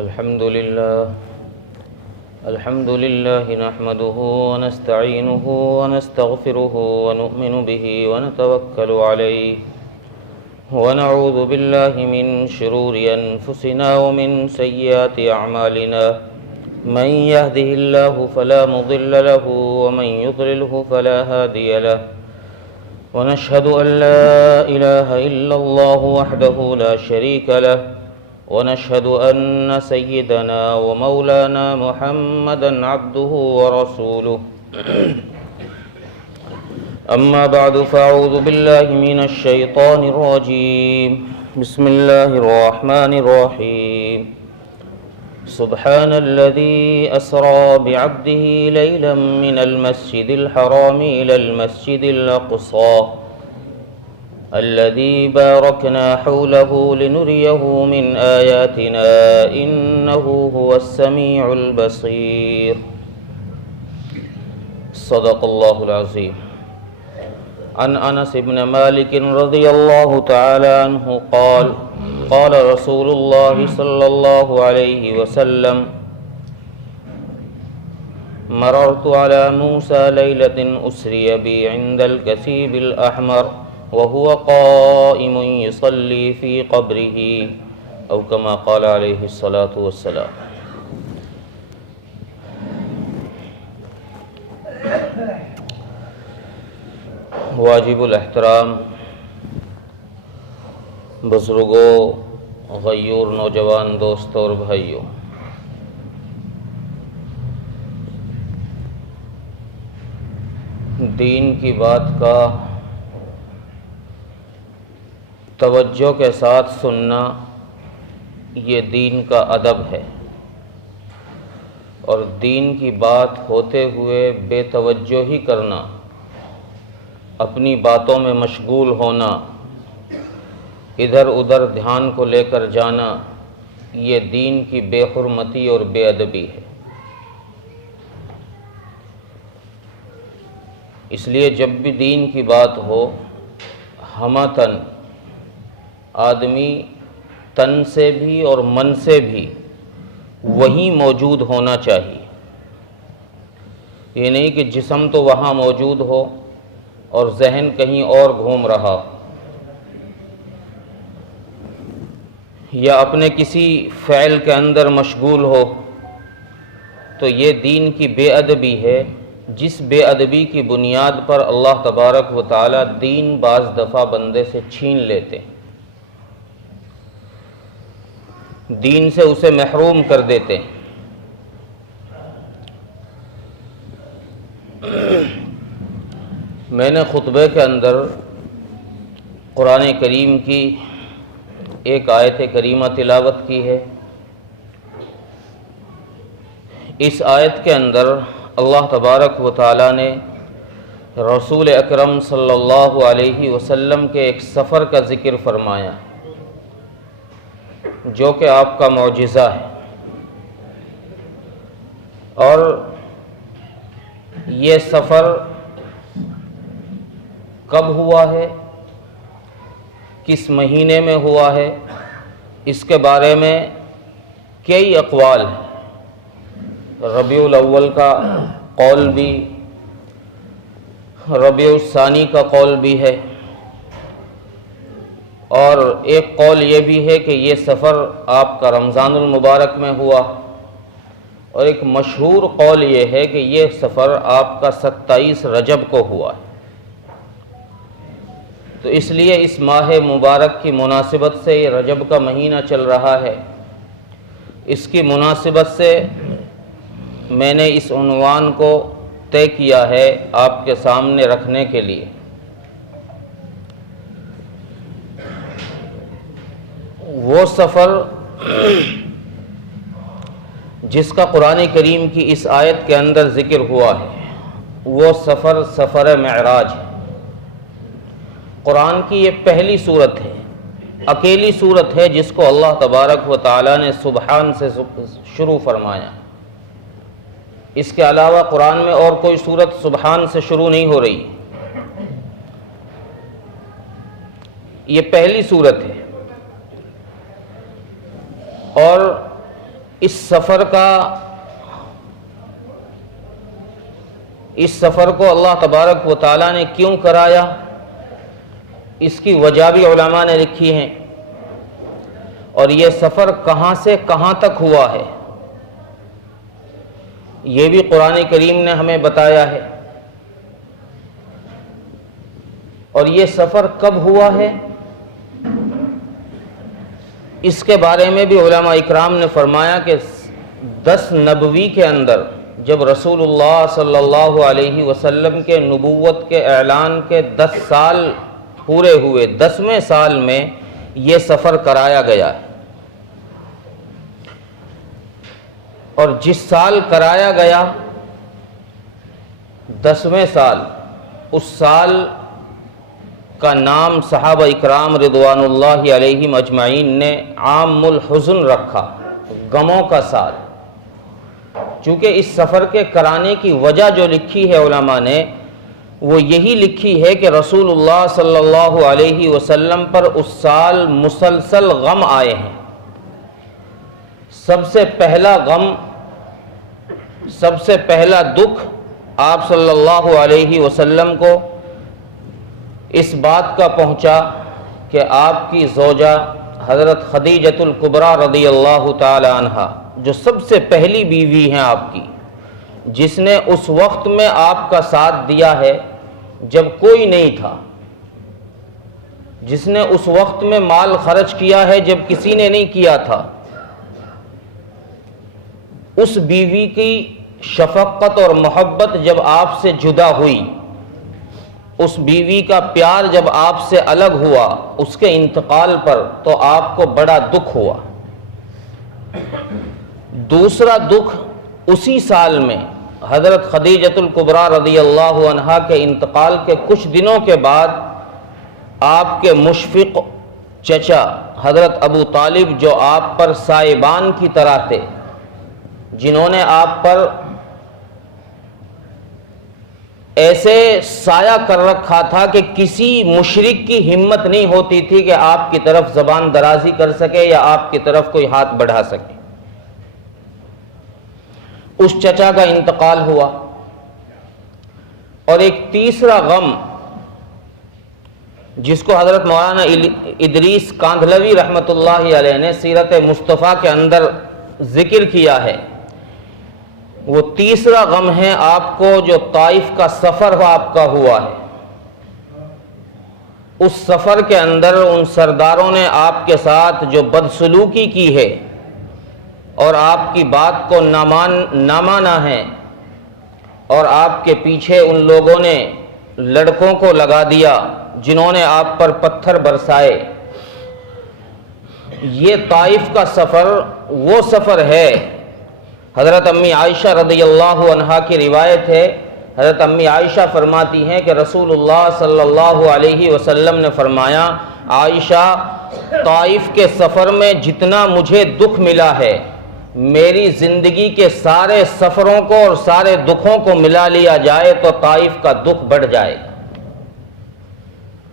الحمد لله نحمده ونستعينه ونستغفره ونؤمن به ونتوكل عليه ونعوذ بالله من شرور أنفسنا ومن سيئات أعمالنا من يهده الله فلا مضل له ومن يضلله فلا هادي له ونشهد أن لا إله إلا الله وحده لا شريك له ونشهد أن سيدنا ومولانا محمدًا عبده ورسوله أما بعد فأعوذ بالله من الشيطان الرجيم بسم الله الرحمن الرحيم سبحان الذي أسرى بعبده ليلا من المسجد الحرام إلى المسجد الأقصى الذي باركنا حوله لنريه من آياتنا إنه هو السميع البصير صدق الله العظيم عن أنس بن مالك رضي الله تعالى عنه قال قال رسول الله صلى الله عليه وسلم مررت على موسى ليلة أسري بي عند الكثيب الأحمر وهو قائم يصلي في قبره أو كما قال عليه الصلاة والسلام۔ واجب الاحترام بزرگوں، غیور نوجوان دوستوں اور بھائیوں، دین کی بات کا توجہ کے ساتھ سننا یہ دین کا ادب ہے، اور دین کی بات ہوتے ہوئے بے توجہی کرنا، اپنی باتوں میں مشغول ہونا، ادھر ادھر دھیان کو لے کر جانا، یہ دین کی بے حرمتی اور بے ادبی ہے۔ اس لیے جب بھی دین کی بات ہو، ہمتن آدمی تن سے بھی اور من سے بھی وہیں موجود ہونا چاہیے۔ یہ نہیں کہ جسم تو وہاں موجود ہو اور ذہن کہیں اور گھوم رہا، یا اپنے کسی فعل کے اندر مشغول ہو، تو یہ دین کی بے ادبی ہے، جس بے ادبی کی بنیاد پر اللہ تبارک و تعالی دین بعض دفعہ بندے سے چھین لیتے، دین سے اسے محروم کر دیتے۔ میں نے خطبے کے اندر قرآن کریم کی ایک آیت کریمہ تلاوت کی ہے۔ اس آیت کے اندر اللہ تبارک و تعالی نے رسول اکرم صلی اللہ علیہ وسلم کے ایک سفر کا ذکر فرمایا، جو کہ آپ کا معجزہ ہے، اور یہ سفر کب ہوا ہے، کس مہینے میں ہوا ہے، اس کے بارے میں کئی اقوال ہیں۔ ربیع الاول کا قول بھی، ربیع الثانی کا قول بھی ہے، اور ایک قول یہ بھی ہے کہ یہ سفر آپ کا رمضان المبارک میں ہوا، اور ایک مشہور قول یہ ہے کہ یہ سفر آپ کا 27 رجب کو ہوا ہے۔ تو اس لیے اس ماہ مبارک کی مناسبت سے، یہ رجب کا مہینہ چل رہا ہے، اس کی مناسبت سے میں نے اس عنوان کو طے کیا ہے آپ کے سامنے رکھنے کے لیے۔ وہ سفر جس کا قرآن کریم کی اس آیت کے اندر ذکر ہوا ہے، وہ سفر سفر معراج ہے۔ قرآن کی یہ پہلی صورت ہے، اکیلی صورت ہے جس کو اللہ تبارک و تعالی نے سبحان سے شروع فرمایا۔ اس کے علاوہ قرآن میں اور کوئی صورت سبحان سے شروع نہیں ہو رہی، یہ پہلی صورت ہے۔ اور اس سفر کو اللہ تبارک و تعالیٰ نے کیوں کرایا، اس کی وجہ بھی علماء نے لکھی ہیں، اور یہ سفر کہاں سے کہاں تک ہوا ہے یہ بھی قرآن کریم نے ہمیں بتایا ہے، اور یہ سفر کب ہوا ہے اس کے بارے میں بھی علماء اکرام نے فرمایا کہ 10 نبوی کے اندر جب رسول اللہ صلی اللہ علیہ وسلم کے نبوت کے اعلان کے 10 سال پورے ہوئے، 10ویں سال میں یہ سفر کرایا گیا ہے، اور جس سال کرایا گیا 10ویں سال، اس سال کا نام صحابہ اکرام رضوان اللہ علیہم اجمعین نے عام الحزن رکھا، غموں کا سال، چونکہ اس سفر کے کرانے کی وجہ جو لکھی ہے علماء نے وہ یہی لکھی ہے کہ رسول اللہ صلی اللہ علیہ وسلم پر اس سال مسلسل غم آئے ہیں۔ سب سے پہلا غم، سب سے پہلا دکھ آپ صلی اللہ علیہ وسلم کو اس بات کا پہنچا کہ آپ کی زوجہ حضرت خدیجۃ الکبریٰ رضی اللہ تعالی عنہا، جو سب سے پہلی بیوی ہیں آپ کی، جس نے اس وقت میں آپ کا ساتھ دیا ہے جب کوئی نہیں تھا، جس نے اس وقت میں مال خرچ کیا ہے جب کسی نے نہیں کیا تھا، اس بیوی کی شفقت اور محبت جب آپ سے جدا ہوئی، اس بیوی کا پیار جب آپ سے الگ ہوا اس کے انتقال پر، تو آپ کو بڑا دکھ ہوا۔ دوسرا دکھ اسی سال میں حضرت خدیجۃ الکبریٰ رضی اللہ عنہا کے انتقال کے کچھ دنوں کے بعد آپ کے مشفق چچا حضرت ابو طالب، جو آپ پر سائبان کی طرح تھے، جنہوں نے آپ پر ایسے سایہ کر رکھا تھا کہ کسی مشرک کی ہمت نہیں ہوتی تھی کہ آپ کی طرف زبان درازی کر سکے یا آپ کی طرف کوئی ہاتھ بڑھا سکے، اس چچا کا انتقال ہوا۔ اور ایک تیسرا غم جس کو حضرت مولانا ادریس کاندھلوی رحمۃ اللہ علیہ نے سیرت مصطفیٰ کے اندر ذکر کیا ہے، وہ تیسرا غم ہے آپ کو جو طائف کا سفر آپ کا ہوا ہے۔ اس سفر کے اندر ان سرداروں نے آپ کے ساتھ جو بدسلوکی کی ہے اور آپ کی بات کو نہ مانا ہے، اور آپ کے پیچھے ان لوگوں نے لڑکوں کو لگا دیا جنہوں نے آپ پر پتھر برسائے، یہ طائف کا سفر وہ سفر ہے۔ حضرت امی عائشہ رضی اللہ عنہا کی روایت ہے، حضرت امی عائشہ فرماتی ہیں کہ رسول اللہ صلی اللہ علیہ وسلم نے فرمایا، عائشہ، طائف کے سفر میں جتنا مجھے دکھ ملا ہے، میری زندگی کے سارے سفروں کو اور سارے دکھوں کو ملا لیا جائے تو طائف کا دکھ بڑھ جائے گا۔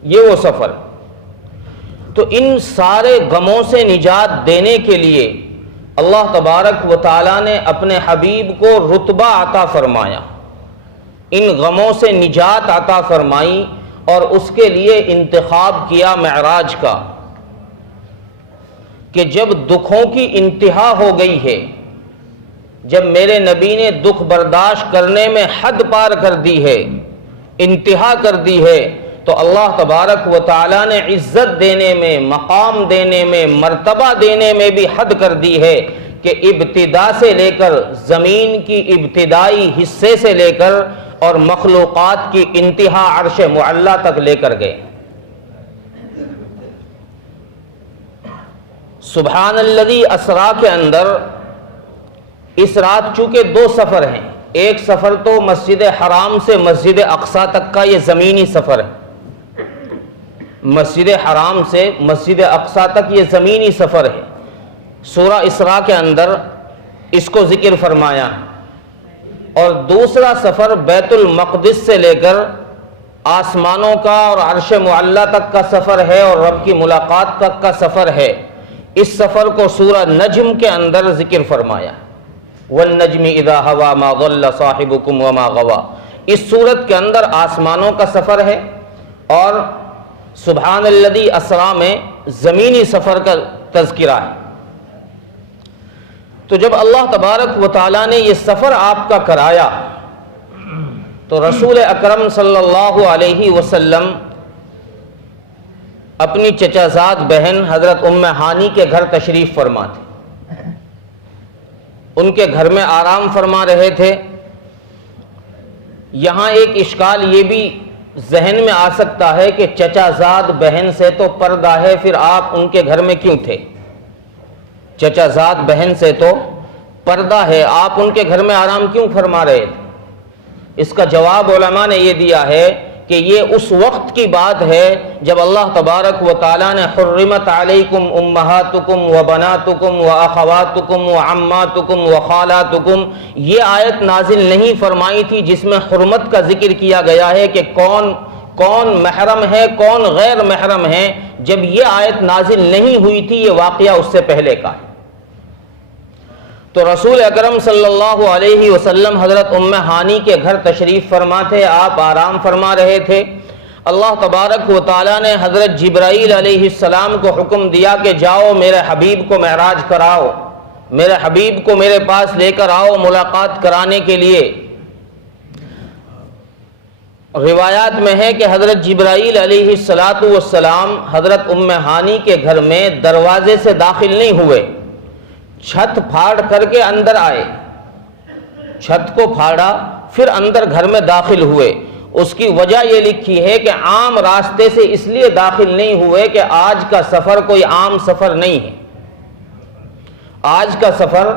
یہ وہ سفر۔ تو ان سارے غموں سے نجات دینے کے لیے اللہ تبارک و تعالیٰ نے اپنے حبیب کو رتبہ عطا فرمایا، ان غموں سے نجات عطا فرمائی، اور اس کے لیے انتخاب کیا معراج کا، کہ جب دکھوں کی انتہا ہو گئی ہے، جب میرے نبی نے دکھ برداشت کرنے میں حد پار کر دی ہے، انتہا کر دی ہے، تو اللہ تبارک و تعالیٰ نے عزت دینے میں، مقام دینے میں، مرتبہ دینے میں بھی حد کر دی ہے کہ ابتدا سے لے کر، زمین کی ابتدائی حصے سے لے کر اور مخلوقات کی انتہا عرش معلی تک لے کر گئے۔ سبحان الذی اسریٰ کے اندر اس رات چونکہ 2 سفر ہیں، ایک سفر تو مسجد حرام سے مسجد اقصیٰ تک کا یہ زمینی سفر ہے، مسجد حرام سے مسجد اقصیٰ تک یہ زمینی سفر ہے، سورہ اسراء کے اندر اس کو ذکر فرمایا، اور دوسرا سفر بیت المقدس سے لے کر آسمانوں کا اور عرش معلی تک کا سفر ہے، اور رب کی ملاقات تک کا سفر ہے۔ اس سفر کو سورہ نجم کے اندر ذکر فرمایا، والنجم اذا ہوا ما ضل صاحبکم وما غوا۔ اس سورت کے اندر آسمانوں کا سفر ہے اور سبحان الذی اسریٰ میں زمینی سفر کا تذکرہ ہے۔ تو جب اللہ تبارک و تعالیٰ نے یہ سفر آپ کا کرایا تو رسول اکرم صلی اللہ علیہ وسلم اپنی چچا زاد بہن حضرت ام ہانی کے گھر تشریف فرما تھے، ان کے گھر میں آرام فرما رہے تھے۔ یہاں ایک اشکال یہ بھی ذہن میں آ سکتا ہے کہ چچا زاد بہن سے تو پردہ ہے، پھر آپ ان کے گھر میں کیوں تھے؟ چچا زاد بہن سے تو پردہ ہے، آپ ان کے گھر میں آرام کیوں فرما رہے تھے؟ اس کا جواب علماء نے یہ دیا ہے کہ یہ اس وقت کی بات ہے جب اللہ تبارک و تعالیٰ نے حرمت علیکم امہاتکم و بناتکم و اخواتکم و عماتکم و خالاتکم، یہ آیت نازل نہیں فرمائی تھی جس میں حرمت کا ذکر کیا گیا ہے کہ کون محرم ہے کون غیر محرم ہے۔ جب یہ آیت نازل نہیں ہوئی تھی، یہ واقعہ اس سے پہلے کا ہے۔ تو رسول اکرم صلی اللہ علیہ وسلم حضرت ام ہانی کے گھر تشریف فرما تھے، آپ آرام فرما رہے تھے۔ اللہ تبارک و تعالیٰ نے حضرت جبرائیل علیہ السلام کو حکم دیا کہ جاؤ میرے حبیب کو معراج کراؤ، میرے حبیب کو میرے پاس لے کر آؤ ملاقات کرانے کے لیے۔ روایات میں ہے کہ حضرت جبرائیل علیہ السلام حضرت ام ہانی کے گھر میں دروازے سے داخل نہیں ہوئے، چھت پھاڑ کر کے اندر آئے، چھت کو پھاڑا پھر اندر گھر میں داخل ہوئے۔ اس کی وجہ یہ لکھی ہے کہ عام راستے سے اس لیے داخل نہیں ہوئے کہ آج کا سفر کوئی عام سفر نہیں ہے، آج کا سفر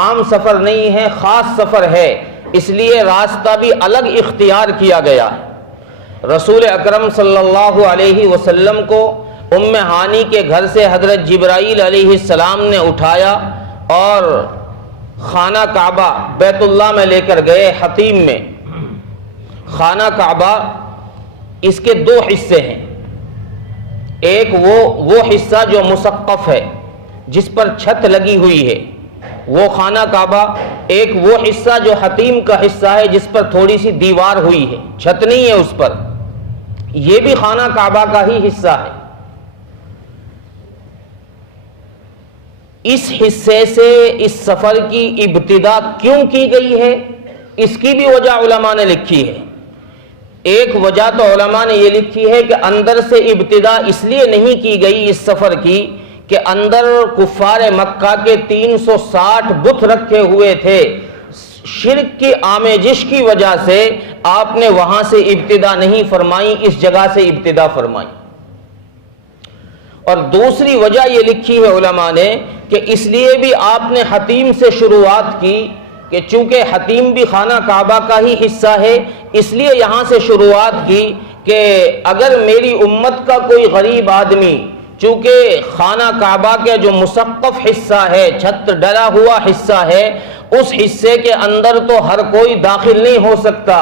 عام سفر نہیں ہے، خاص سفر ہے، اس لیے راستہ بھی الگ اختیار کیا گیا ہے۔ رسول اکرم صلی اللہ علیہ وسلم کو ام ہانی کے گھر سے حضرت جبرائیل علیہ السلام نے اٹھایا اور خانہ کعبہ بیت اللہ میں لے کر گئے، حتیم میں۔ خانہ کعبہ اس کے دو حصے ہیں، ایک وہ حصہ جو مسقف ہے جس پر چھت لگی ہوئی ہے وہ خانہ کعبہ، ایک وہ حصہ جو حتیم کا حصہ ہے جس پر تھوڑی سی دیوار ہوئی ہے، چھت نہیں ہے اس پر، یہ بھی خانہ کعبہ کا ہی حصہ ہے۔ اس حصے سے اس سفر کی ابتدا کیوں کی گئی ہے، اس کی بھی وجہ علماء نے لکھی ہے۔ ایک وجہ تو علماء نے یہ لکھی ہے کہ اندر سے ابتدا اس لیے نہیں کی گئی اس سفر کی کہ اندر کفار مکہ کے 360 بت رکھے ہوئے تھے، شرک کی آمیزش کی وجہ سے آپ نے وہاں سے ابتدا نہیں فرمائی، اس جگہ سے ابتدا فرمائی۔ اور دوسری وجہ یہ لکھی ہے علماء نے کہ اس لیے بھی آپ نے حتیم سے شروعات کی کہ چونکہ حتیم بھی خانہ کعبہ کا ہی حصہ ہے، اس لیے یہاں سے شروعات کی کہ اگر میری امت کا کوئی غریب آدمی، چونکہ خانہ کعبہ کے جو مسقف حصہ ہے، چھت ڈلا ہوا حصہ ہے، اس حصے کے اندر تو ہر کوئی داخل نہیں ہو سکتا،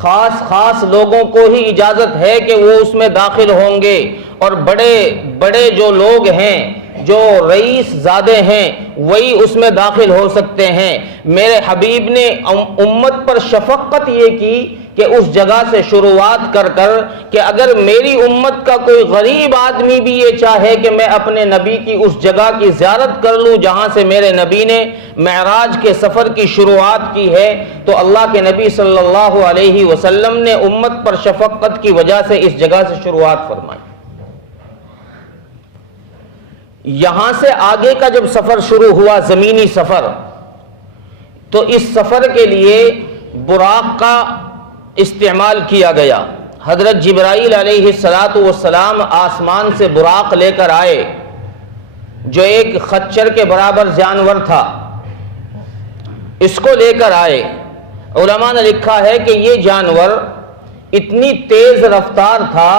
خاص لوگوں کو ہی اجازت ہے کہ وہ اس میں داخل ہوں گے، اور بڑے بڑے جو لوگ ہیں، جو رئیس زادے ہیں، وہی اس میں داخل ہو سکتے ہیں۔ میرے حبیب نے امت پر شفقت یہ کی کہ اس جگہ سے شروعات کر کہ اگر میری امت کا کوئی غریب آدمی بھی یہ چاہے کہ میں اپنے نبی کی اس جگہ کی زیارت کر لوں جہاں سے میرے نبی نے معراج کے سفر کی شروعات کی ہے، تو اللہ کے نبی صلی اللہ علیہ وسلم نے امت پر شفقت کی وجہ سے اس جگہ سے شروعات فرمائی۔ یہاں سے آگے کا جب سفر شروع ہوا، زمینی سفر، تو اس سفر کے لیے براق کا استعمال کیا گیا۔ حضرت جبرائیل علیہ السلام آسمان سے براق لے کر آئے، جو ایک خچر کے برابر جانور تھا، اس کو لے کر آئے۔ علماء نے لکھا ہے کہ یہ جانور اتنی تیز رفتار تھا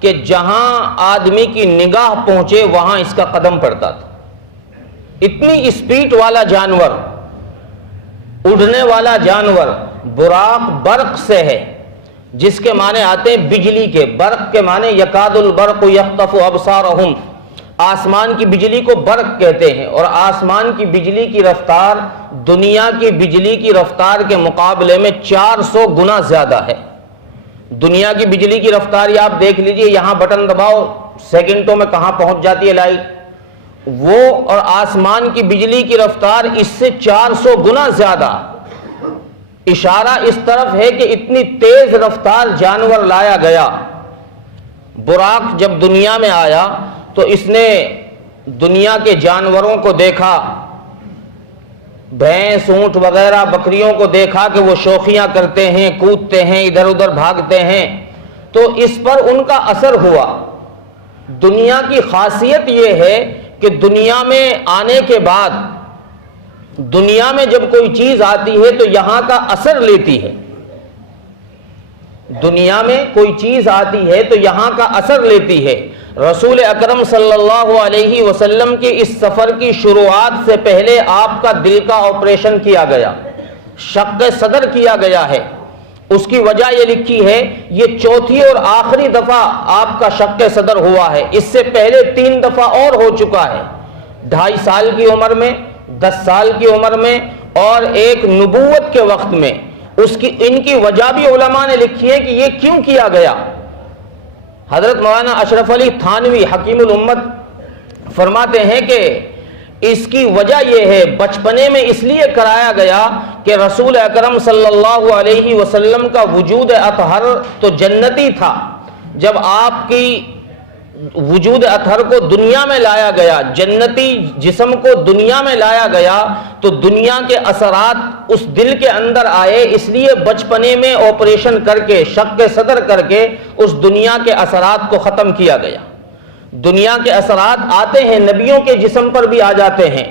کہ جہاں آدمی کی نگاہ پہنچے وہاں اس کا قدم پڑتا تھا، اتنی اسپیڈ والا جانور، اڑنے والا جانور۔ براق برق سے ہے، جس کے معنی آتے ہیں بجلی کے، برق کے معنی یکاد البرق یخطف ابصارہم، آسمان کی بجلی کو برق کہتے ہیں، اور آسمان کی بجلی کی رفتار دنیا کی بجلی کی رفتار کے مقابلے میں 400 گنا زیادہ ہے۔ دنیا کی بجلی کی رفتار یہ آپ دیکھ لیجئے، یہاں بٹن دباؤ سیکنڈوں میں کہاں پہنچ جاتی ہے لائٹ، وہ اور آسمان کی بجلی کی رفتار اس سے 400 گنا زیادہ۔ اشارہ اس طرف ہے کہ اتنی تیز رفتار جانور لایا گیا۔ براق جب دنیا میں آیا تو اس نے دنیا کے جانوروں کو دیکھا، بھینس، اونٹ وغیرہ، بکریوں کو دیکھا کہ وہ شوخیاں کرتے ہیں، کودتے ہیں، ادھر ادھر بھاگتے ہیں، تو اس پر ان کا اثر ہوا۔ دنیا کی خاصیت یہ ہے کہ دنیا میں آنے کے بعد، دنیا میں جب کوئی چیز آتی ہے تو یہاں کا اثر لیتی ہے۔ دنیا میں کوئی چیز آتی ہے تو یہاں کا اثر لیتی ہے۔ رسول اکرم صلی اللہ علیہ وسلم کے اس سفر کی شروعات سے پہلے آپ کا دل کا آپریشن کیا گیا، شق صدر کیا گیا ہے۔ اس کی وجہ یہ لکھی ہے، یہ چوتھی اور آخری دفعہ آپ کا شق صدر ہوا ہے، اس سے پہلے 3 دفعہ اور ہو چکا ہے، 2.5 سال کی عمر میں، 10 سال کی عمر میں، اور ایک نبوت کے وقت میں۔ ان کی وجہ بھی علماء نے لکھی ہے کہ یہ کیوں کیا گیا۔ حضرت مولانا اشرف علی تھانوی حکیم الامت فرماتے ہیں کہ اس کی وجہ یہ ہے، بچپنے میں اس لیے کرایا گیا کہ رسول اکرم صلی اللہ علیہ وسلم کا وجود اطہر تو جنتی تھا۔ جب آپ کی وجود اطہر کو دنیا میں لایا گیا، جنتی جسم کو دنیا میں لایا گیا، تو دنیا کے اثرات اس دل کے اندر آئے، اس لیے بچپنے میں آپریشن کر کے، شق صدر کر کے اس دنیا کے اثرات کو ختم کیا گیا۔ دنیا کے اثرات آتے ہیں، نبیوں کے جسم پر بھی آ جاتے ہیں۔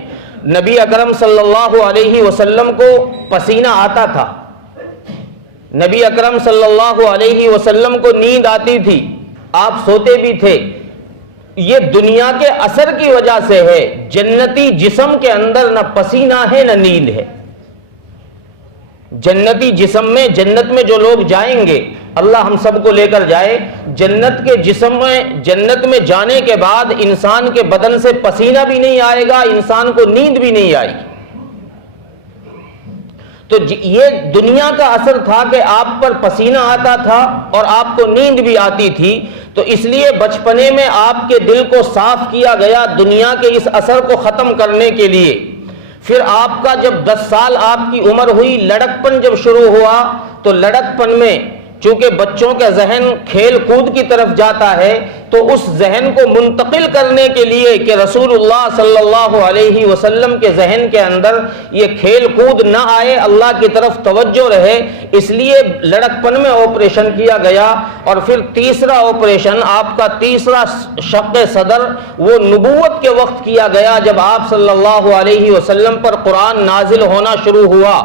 نبی اکرم صلی اللہ علیہ وسلم کو پسینہ آتا تھا، نبی اکرم صلی اللہ علیہ وسلم کو نیند آتی تھی، آپ سوتے بھی تھے۔ یہ دنیا کے اثر کی وجہ سے ہے۔ جنتی جسم کے اندر نہ پسینہ ہے نہ نیند ہے۔ جنتی جسم میں، جنت میں جو لوگ جائیں گے، اللہ ہم سب کو لے کر جائے، جنت کے جسم میں، جنت میں جانے کے بعد انسان کے بدن سے پسینہ بھی نہیں آئے گا، انسان کو نیند بھی نہیں آئے گی۔ تو یہ دنیا کا اثر تھا کہ آپ پر پسینہ آتا تھا اور آپ کو نیند بھی آتی تھی، تو اس لیے بچپنے میں آپ کے دل کو صاف کیا گیا دنیا کے اس اثر کو ختم کرنے کے لیے۔ پھر آپ کا جب 10 سال آپ کی عمر ہوئی، لڑکپن جب شروع ہوا، تو لڑکپن میں چونکہ بچوں کا ذہن کھیل کود کی طرف جاتا ہے، تو اس ذہن کو منتقل کرنے کے لیے کہ رسول اللہ صلی اللہ علیہ وسلم کے ذہن کے اندر یہ کھیل کود نہ آئے، اللہ کی طرف توجہ رہے، اس لیے لڑکپن میں آپریشن کیا گیا۔ اور پھر تیسرا آپریشن، آپ کا تیسرا شق صدر، وہ نبوت کے وقت کیا گیا، جب آپ صلی اللہ علیہ وسلم پر قرآن نازل ہونا شروع ہوا۔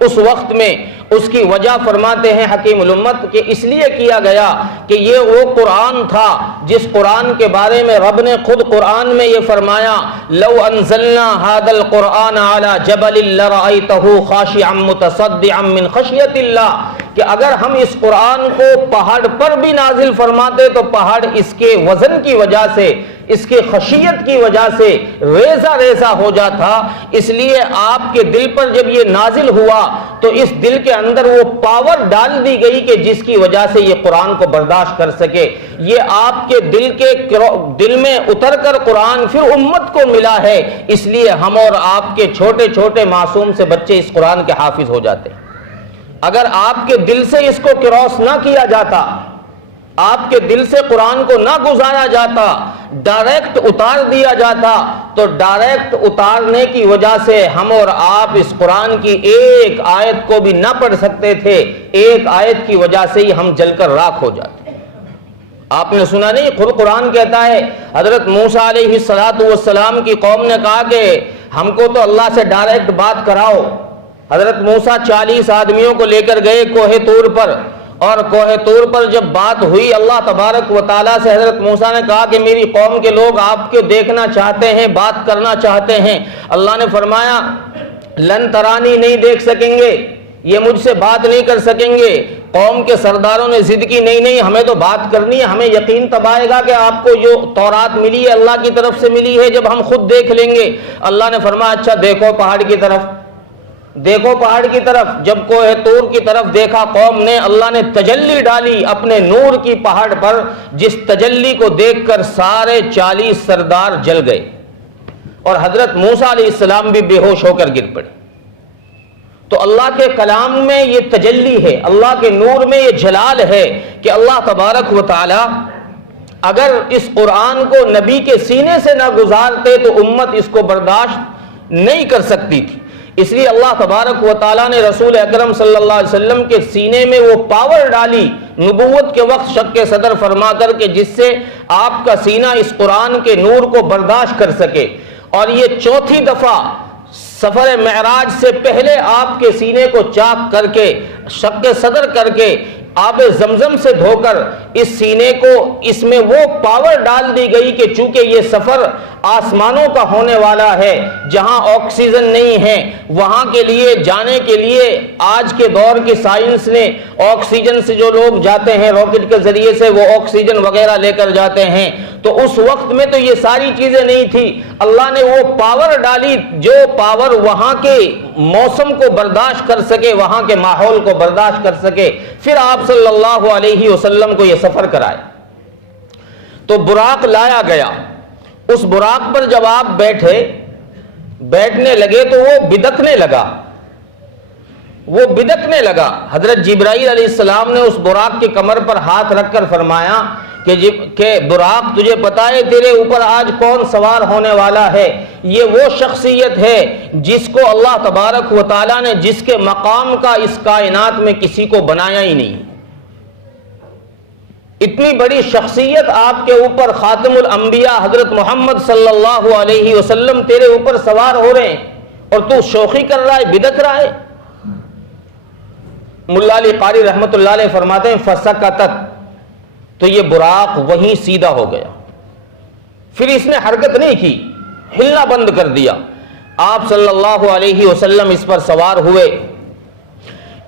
اس وقت میں اس کی وجہ فرماتے ہیں حکیم الامت کہ اس لیے کیا گیا کہ یہ وہ قرآن تھا جس قرآن کے بارے میں رب نے خود قرآن میں یہ فرمایا، لو انزلنا هذا القرآن على جبل لرأيته خاشعا متصدعا من خشیت اللہ، کہ اگر ہم اس قرآن کو پہاڑ پر بھی نازل فرماتے تو پہاڑ اس کے وزن کی وجہ سے، اس کے خشیت کی وجہ سے ریزہ ریزہ ہو جاتا۔ اس لیے آپ کے دل پر جب یہ نازل ہوا تو اس دل کے اندر وہ پاور ڈال دی گئی کہ جس کی وجہ سے یہ قرآن کو برداشت کر سکے۔ یہ آپ کے دل میں اتر کر قرآن پھر امت کو ملا ہے، اس لیے ہم اور آپ کے چھوٹے چھوٹے معصوم سے بچے اس قرآن کے حافظ ہو جاتے ہیں۔ اگر آپ کے دل سے اس کو کراس نہ کیا جاتا، آپ کے دل سے قرآن کو نہ گزارا جاتا، ڈائریکٹ اتار دیا جاتا، تو ڈائریکٹ اتارنے کی وجہ سے ہم اور آپ اس قرآن کی ایک آیت کو بھی نہ پڑھ سکتے تھے، ایک آیت کی وجہ سے ہی ہم جل کر راکھ ہو جاتے۔ آپ نے سنا نہیں، خود قرآن کہتا ہے، حضرت موسیٰ علیہ السلام کی قوم نے کہا کہ ہم کو تو اللہ سے ڈائریکٹ بات کراؤ۔ حضرت موسیٰ 40 آدمیوں کو لے کر گئے کوہ طور پر، اور کوہ طور پر جب بات ہوئی اللہ تبارک و تعالیٰ سے، حضرت موسیٰ نے کہا کہ میری قوم کے لوگ آپ کو دیکھنا چاہتے ہیں، بات کرنا چاہتے ہیں۔ اللہ نے فرمایا لن ترانی، نہیں دیکھ سکیں گے، یہ مجھ سے بات نہیں کر سکیں گے، قوم کے سرداروں نے ضد کی، نہیں ہمیں تو بات کرنی ہے، ہمیں یقین تب آئے گا کہ آپ کو جو تورات ملی ہے اللہ کی طرف سے ملی ہے جب ہم خود دیکھ لیں گے۔ اللہ نے فرمایا اچھا دیکھو پہاڑ کی طرف، دیکھو پہاڑ کی طرف۔ جب کوہ طور کی طرف دیکھا قوم نے، اللہ نے تجلی ڈالی اپنے نور کی پہاڑ پر، جس تجلی کو دیکھ کر سارے 40 سردار جل گئے اور حضرت موسیٰ علیہ السلام بھی بے ہوش ہو کر گر پڑے۔ تو اللہ کے کلام میں یہ تجلی ہے، اللہ کے نور میں یہ جلال ہے کہ اللہ تبارک و تعالی اگر اس قرآن کو نبی کے سینے سے نہ گزارتے تو امت اس کو برداشت نہیں کر سکتی تھی۔ اس لیے اللہ تبارک و تعالیٰ نے رسول اکرم صلی اللہ علیہ وسلم کے سینے میں وہ پاور ڈالی نبوت کے وقت شق صدر فرما کر کہ جس سے آپ کا سینہ اس قرآن کے نور کو برداشت کر سکے۔ اور یہ چوتھی دفعہ سفر معراج سے پہلے آپ کے سینے کو چاک کر کے شق صدر کر کے آب زمزم سے دھو کر اس سینے کو اس میں وہ پاور ڈال دی گئی کہ چونکہ یہ سفر آسمانوں کا ہونے والا ہے جہاں آکسیجن نہیں ہے، وہاں کے لیے جانے کے لیے آج کے دور کی سائنس نے آکسیجن سے جو لوگ جاتے ہیں راکٹ کے ذریعے سے وہ آکسیجن وغیرہ لے کر جاتے ہیں، تو اس وقت میں تو یہ ساری چیزیں نہیں تھی۔ اللہ نے وہ پاور ڈالی جو پاور وہاں کے موسم کو برداشت کر سکے، وہاں کے ماحول کو برداشت کر سکے، پھر آپ صلی اللہ علیہ وسلم کو یہ سفر کرائے۔ تو براق لایا گیا، اس براق پر جب آپ بیٹھنے لگے تو وہ بدکنے لگا۔ حضرت جبرائیل علیہ السلام نے اس براق کی کمر پر ہاتھ رکھ کر فرمایا کہ براق تجھے پتا ہے تیرے اوپر آج کون سوار ہونے والا ہے؟ یہ وہ شخصیت ہے جس کو اللہ تبارک و تعالیٰ نے جس کے مقام کا اس کائنات میں کسی کو بنایا ہی نہیں۔ اتنی بڑی شخصیت آپ کے اوپر، خاتم الانبیاء حضرت محمد صلی اللہ علیہ وسلم تیرے اوپر سوار ہو رہے ہیں اور تو شوخی کر رہا ہے، بدک رہا ہے۔ ملا علی قاری رحمت اللہ علیہ فرماتے ہیں فسکتت، تو یہ براق وہیں سیدھا ہو گیا، پھر اس نے حرکت نہیں کی، ہلنا بند کر دیا۔ آپ صلی اللہ علیہ وسلم اس پر سوار ہوئے۔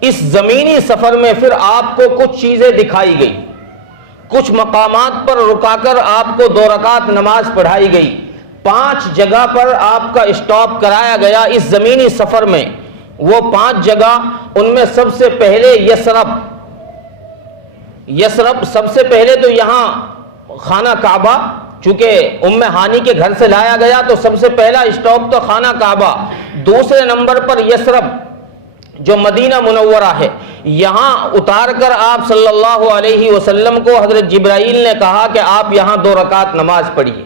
اس زمینی سفر میں پھر آپ کو کچھ چیزیں دکھائی گئی، کچھ مقامات پر رکا کر آپ کو 2 رکعت نماز پڑھائی گئی، 5 جگہ پر آپ کا اسٹاپ کرایا گیا اس زمینی سفر میں۔ وہ 5 جگہ، ان میں سب سے پہلے یثرب، سب سے پہلے تو یہاں خانہ کعبہ، چونکہ ام ہانی کے گھر سے لایا گیا تو سب سے پہلا اسٹاپ تو خانہ کعبہ۔ دوسرے نمبر پر یثرب جو مدینہ منورہ ہے، یہاں اتار کر آپ صلی اللہ علیہ وسلم کو حضرت جبرائیل نے کہا کہ آپ یہاں 2 رکعت نماز پڑھیے۔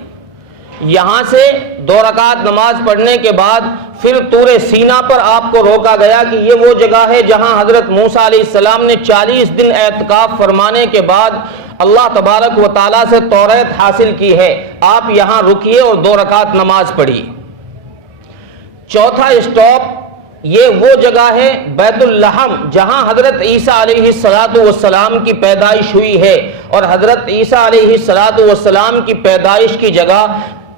یہاں سے 2 رکعت نماز پڑھنے کے بعد پھر طور سینا پر آپ کو روکا گیا کہ یہ وہ جگہ ہے جہاں حضرت موسیٰ علیہ السلام نے 40 دن اعتکاف فرمانے کے بعد اللہ تبارک و تعالیٰ سے توریت حاصل کی ہے، آپ یہاں رکیے اور 2 رکعت نماز پڑھیے۔ چوتھا اسٹاپ یہ وہ جگہ ہے بیت اللحم جہاں حضرت عیسیٰ علیہ السلام کی پیدائش ہوئی ہے، اور حضرت عیسیٰ علیہ السلام کی پیدائش کی جگہ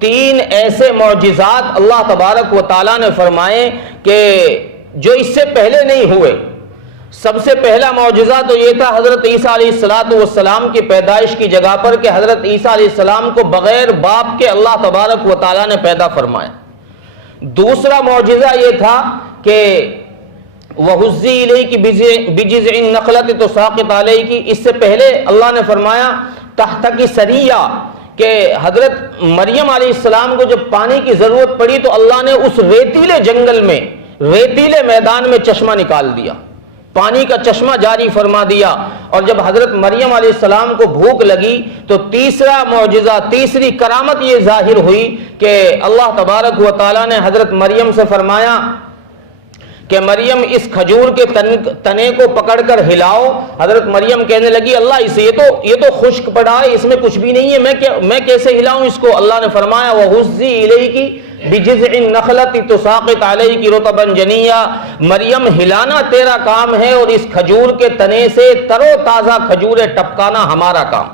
3 ایسے معجزات اللہ تبارک و تعالیٰ نے فرمائے کہ جو اس سے پہلے نہیں ہوئے۔ سب سے پہلا معجزہ تو یہ تھا حضرت عیسیٰ علیہ السلام کی پیدائش کی جگہ پر کہ حضرت عیسیٰ علیہ السلام کو بغیر باپ کے اللہ تبارک و تعالیٰ نے پیدا فرمایا۔ دوسرا معجزہ یہ تھا کہ وَهُزِّي إِلَيْكِ بِجِذْعِ النَّخْلَةِ تُسَاقِطْ عَلَيْكِ، اس سے پہلے اللہ نے فرمایا تحت کی سریہ کہ حضرت مریم علیہ السلام کو جب پانی کی ضرورت پڑی تو اللہ نے اس ریتیلے جنگل میں، ریتیلے میدان میں چشمہ نکال دیا، پانی کا چشمہ جاری فرما دیا۔ اور جب حضرت مریم علیہ السلام کو بھوک لگی تو تیسرا معجزہ، تیسری کرامت یہ ظاہر ہوئی کہ اللہ تبارک و تعالیٰ نے حضرت مریم سے فرمایا کہ مریم اس کھجور کے تنے کو پکڑ کر ہلاؤ۔ حضرت مریم کہنے لگی اللہ یہ تو خشک پڑا ہے، اس میں کچھ بھی نہیں ہے، میں کیسے ہلاؤں اس کو؟ اللہ نے فرمایا وَهُزِّي إِلَيْكِ بِجِذْعِ النَّخْلَةِ تُسَاقِطْ عَلَيْكِ رُطَبًا جَنِيًّا، مریم ہلانا تیرا کام ہے اور اس کھجور کے تنے سے تر و تازہ کھجوریں ٹپکانا ہمارا کام۔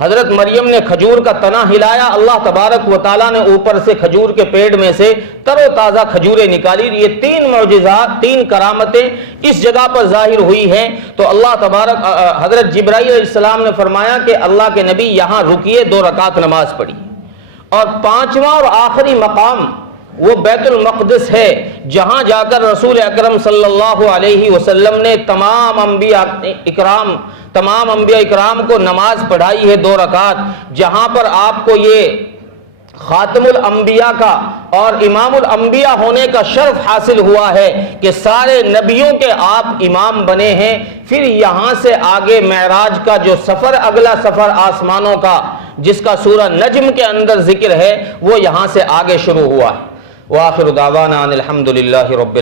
حضرت مریم نے کھجور کا تنا ہلایا، اللہ تبارک و تعالیٰ نے اوپر سے کھجور کے پیڑ میں سے تر و تازہ کھجوریں نکالی۔ یہ 3 معجزات، 3 کرامتیں اس جگہ پر ظاہر ہوئی ہیں۔ تو اللہ تبارک حضرت جبرائیل علیہ السلام نے فرمایا کہ اللہ کے نبی یہاں رکیے، 2 رکعت نماز پڑھی۔ اور 5واں اور آخری مقام وہ بیت المقدس ہے، جہاں جا کر رسول اکرم صلی اللہ علیہ وسلم نے تمام انبیاء اکرام کو نماز پڑھائی ہے 2 رکعت، جہاں پر آپ کو یہ خاتم الانبیاء کا اور امام الانبیاء ہونے کا شرف حاصل ہوا ہے کہ سارے نبیوں کے آپ امام بنے ہیں۔ پھر یہاں سے آگے معراج کا جو سفر، اگلا سفر آسمانوں کا، جس کا سورہ نجم کے اندر ذکر ہے، وہ یہاں سے آگے شروع ہوا ہے۔ وآخر دعوانا ان الحمد للہ رب